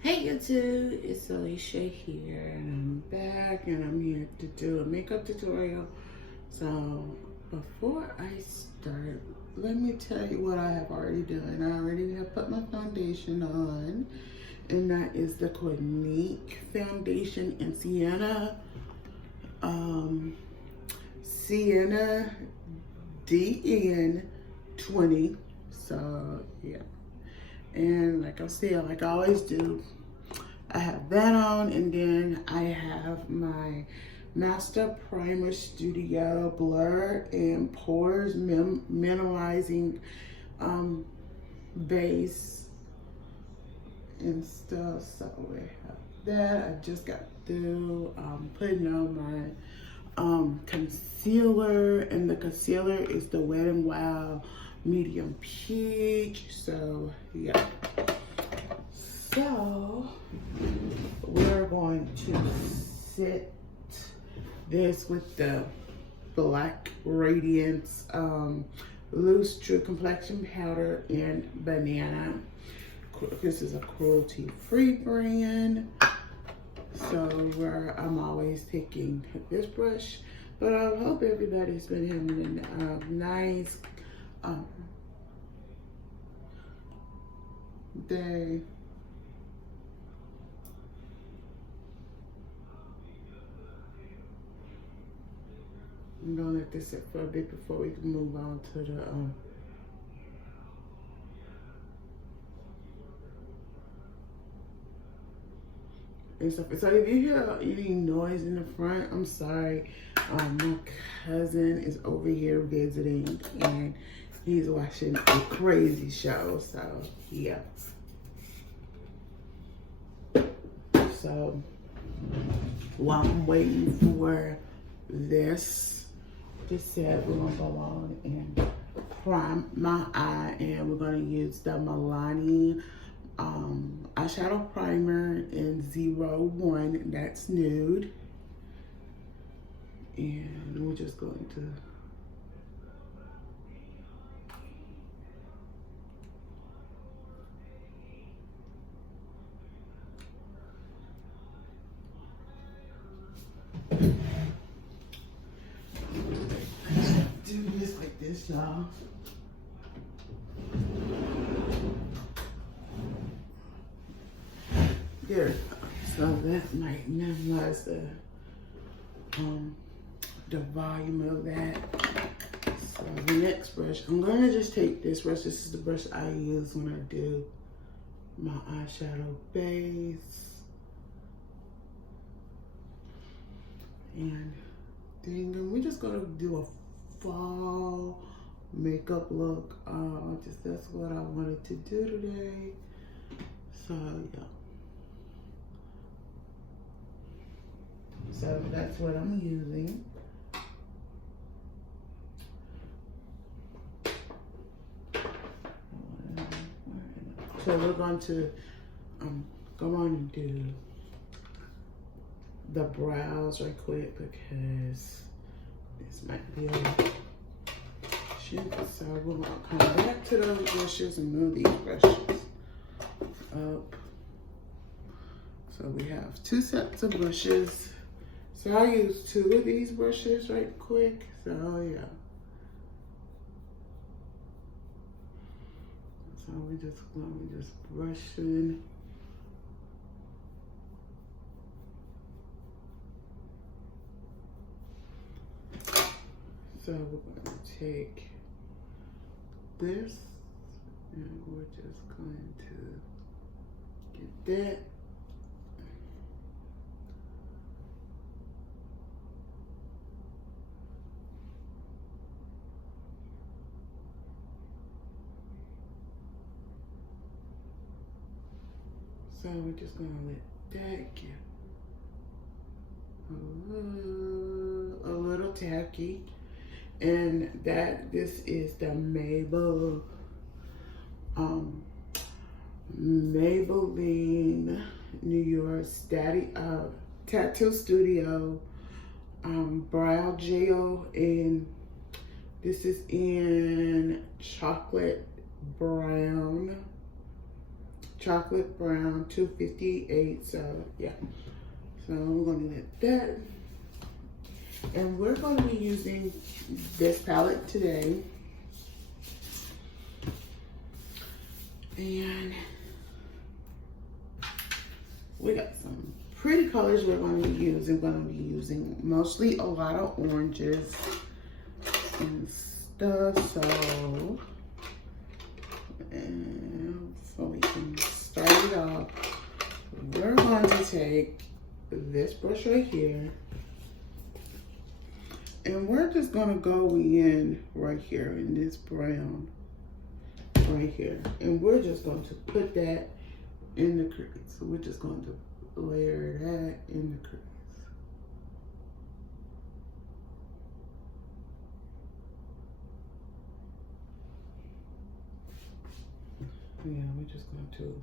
Hey YouTube, it's Alicia here and I'm back and I'm here to do a makeup tutorial. So before I start, let me tell you what I have already done. I already have put my foundation on, and that is the Clinique foundation in Sienna D-N 20. So yeah. And like I said, like I always do, I have that on, and then I have my Master Primer Studio Blur and Pores Minimizing base and stuff. So we have that. I just got through putting on my concealer, and the concealer is the Wet n Wild medium peach. So yeah, so we're going to set this with the Black Radiance loose true complexion powder and banana. This is a cruelty-free brand, so I'm always taking this brush, but I hope everybody's been having a nice day. I'm gonna let this sit for a bit before we can move on to the and stuff. So if you hear any noise in the front, I'm sorry. My cousin is over here visiting and he's watching a crazy show. So yeah. So while I'm waiting for this to set, we're gonna go on and prime my eye, and we're gonna use the Milani eyeshadow primer in 01. That's Nude, and we're just going to do this like this, y'all. There. So that might minimize the volume of that. So the next brush, I'm gonna just take this brush. This is the brush I use when I do my eyeshadow base. And then we're just gonna do a fall makeup look. That's what I wanted to do today. So yeah. So that's what I'm using. So we're going to go on and do the brows right quick because this might be a shoot. So we're gonna come back to those brushes and move these brushes up. So we have two sets of brushes. So I use two of these brushes right quick. So yeah. So we just brushing. So we're going to take this and we're just going to get that. So we're just gonna let that get a little tacky. And this is the Maybelline New York Tattoo Studio brow gel, and this is in chocolate brown. chocolate brown, 258. So yeah, so we're gonna get that. And we're going to be using this palette today. And we got some pretty colors we're going to be using. We're going to be using mostly a lot of oranges and stuff. So we can start it off. We're going to take this brush right here. And we're just gonna go in right here in this brown right here. And we're just going to put that in the crease. So we're just going to layer that in the crease. Yeah, we're just going to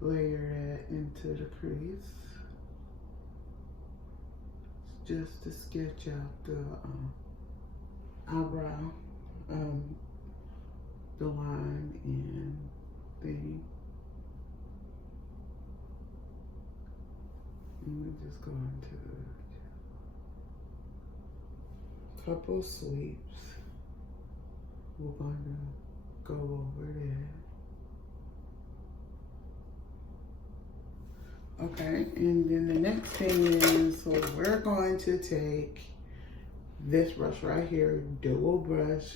layer that into the crease. Just to sketch out the eyebrow, the line and thing. And we're just going to couple sweeps. We're going to go over there. Okay, and then the next thing is, so we're going to take this brush right here, dual brush,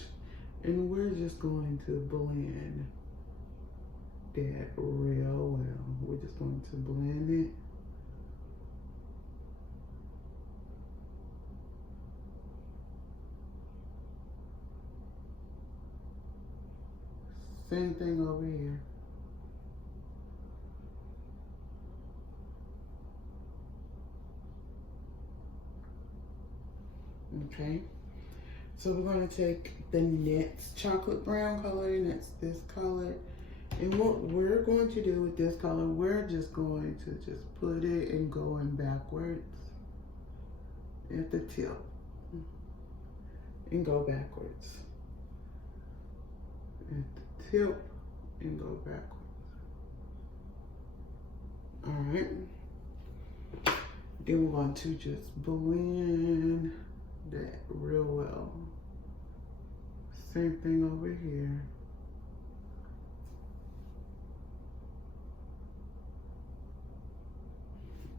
and we're just going to blend that real well. We're just going to blend it. Same thing over here. Okay, so we're going to take the next chocolate brown color, and that's this color. And what we're going to do with this color, we're just going to just put it and going backwards at the tip and go backwards at the tip and go backwards. All right, then we're going to just blend that real well. Same thing over here.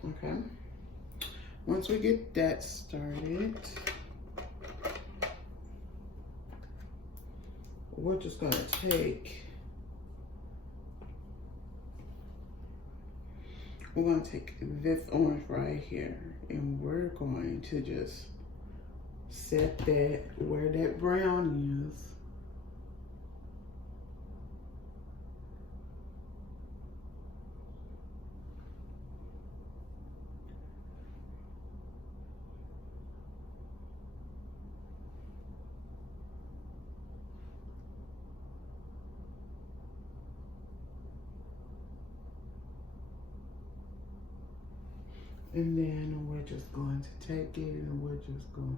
Okay, once we get that started, we're just going to take, this orange right here, and we're going to just set that where that brown is. And then we're just going to take it and we're just going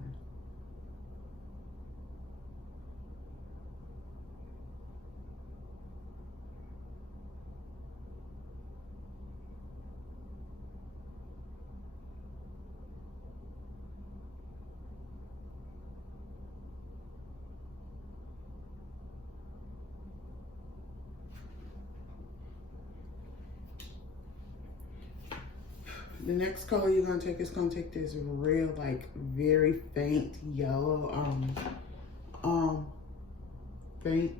the next color you're gonna take is gonna take this real, like, very faint yellow, faint.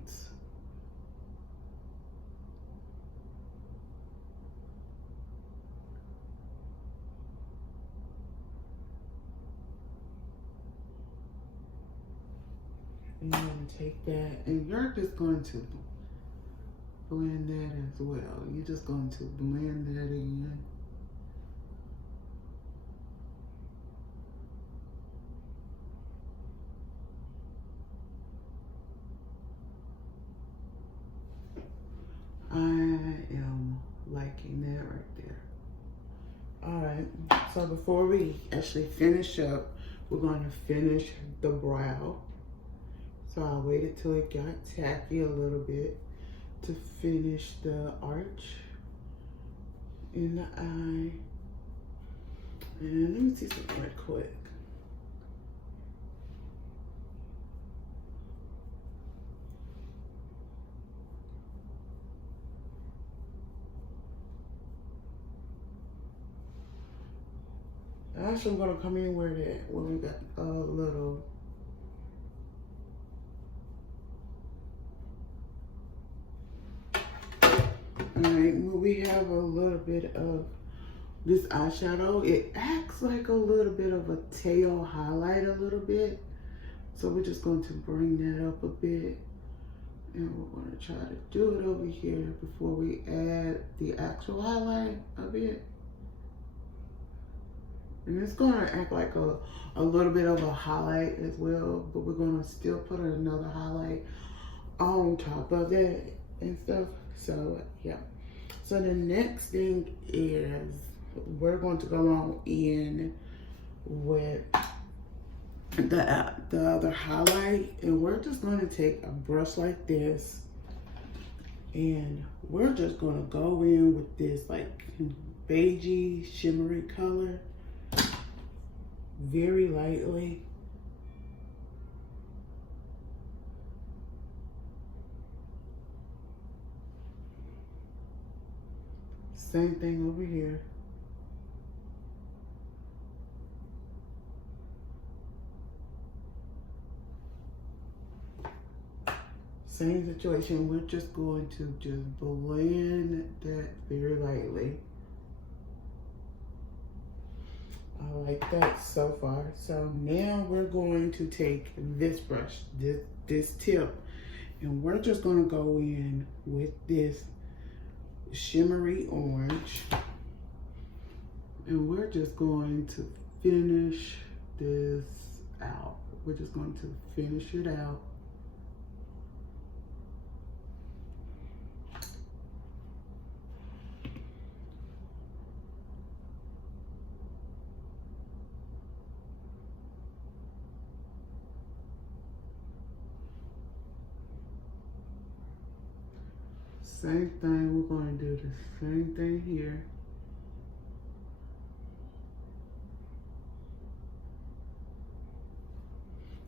And you're gonna take that, and you're just going to blend that as well. You're just going to blend that in. I am liking that right there. All right, so before we actually finish up, we're going to finish the brow. So I waited till it got tacky a little bit to finish the arch. in the eye. And let me see something right quick. Actually, I'm gonna come in where we got a little. Alright, well, we have a little bit of this eyeshadow. It acts like a little bit of a tail highlight a little bit. So we're just going to bring that up a bit. And we're going to try to do it over here before we add the actual highlight of it. And it's going to act like a little bit of a highlight as well, but we're going to still put another highlight on top of that and stuff. So yeah. So the next thing is we're going to go on in with the other highlight, and we're just going to take a brush like this, and we're just going to go in with this like beigey shimmery color very lightly. Same thing over here. Same situation. We're just going to just blend that very lightly. I like that so far. So now we're going to take this brush, this tip, and we're just going to go in with this shimmery orange, and we're just going to finish this out. We're just going to finish it out. Same thing, we're going to do the same thing here.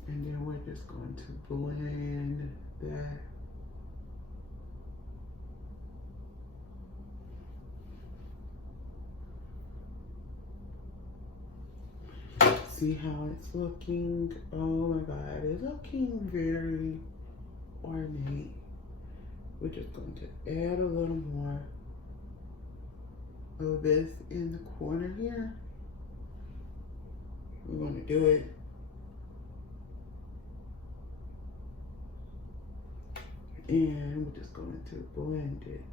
And then we're just going to blend that. See how it's looking? Oh my God, it's looking very ornate. We're just going to add a little more of this in the corner here. We're going to do it. And we're just going to blend it.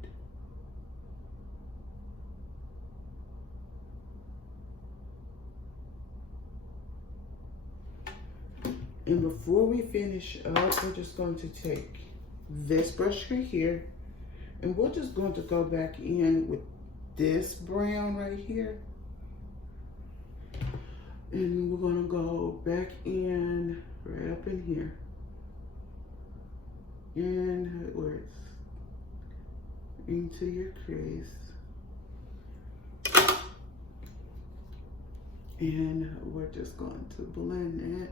And before we finish up, we're just going to take this brush right here, and we're just going to go back in with this brown right here, and we're going to go back in right up in here, and where it's into your crease, and we're just going to blend it.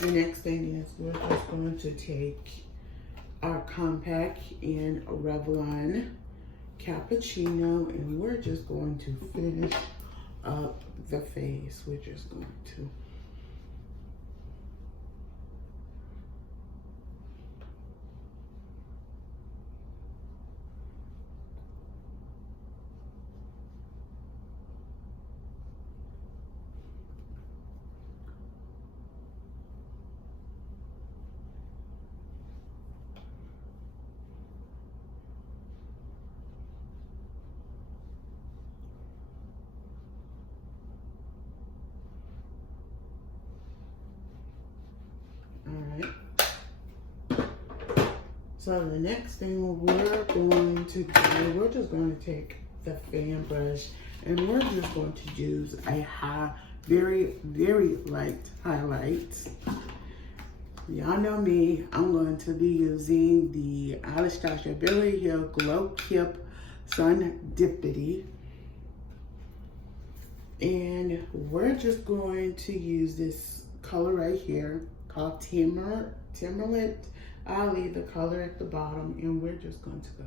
The next thing is we're just going to take our compact in Revlon Cappuccino, and we're just going to finish up the face. We're just going to So the next thing we're going to do, we're just going to take the fan brush, and we're just going to use a very, very light highlight. Y'all know me, I'm going to be using the Anastasia Beverly Hills Glow Kip Serendipity. And we're just going to use this color right here called Tourmaline. I'll leave the color at the bottom, and we're just going to go.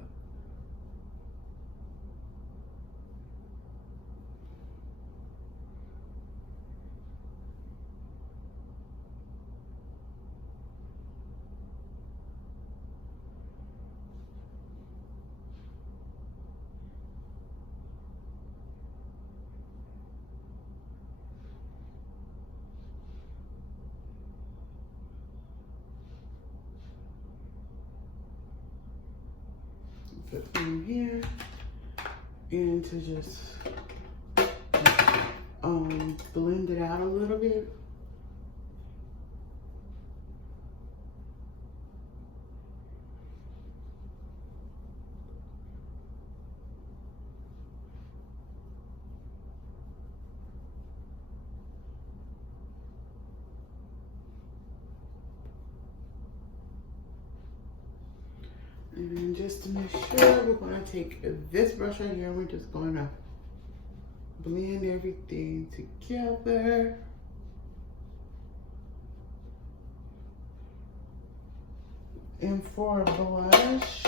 Put them here, and to just blend it out a little bit. And then just to make sure, we're going to take this brush right here, we're just going to blend everything together. And for a blush,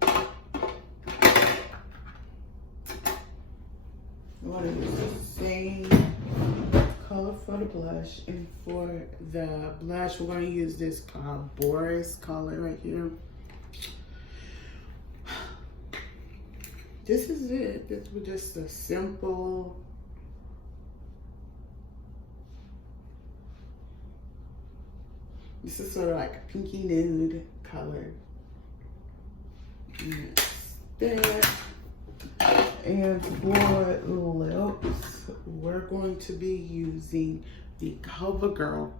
I'm going to use the same color for the blush. And for the blush, we're going to use this called Boris color right here. This is it. This was just a simple this is sort of like a pinky nude color. And for lips, we're going to be using the CoverGirl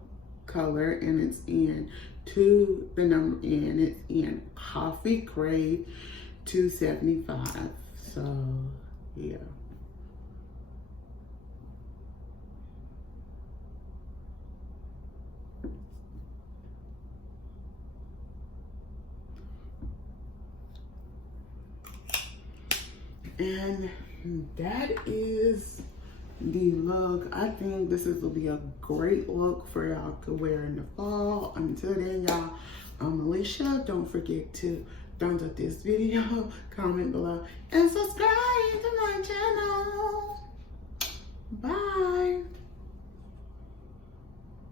color, and it's in the number N. It's in Coffee Crave 275. So yeah. And that is the look. I think this will be a great look for y'all to wear in the fall. Until then, y'all, I'm Alicia. Don't forget to thumbs up this video, comment below, and subscribe.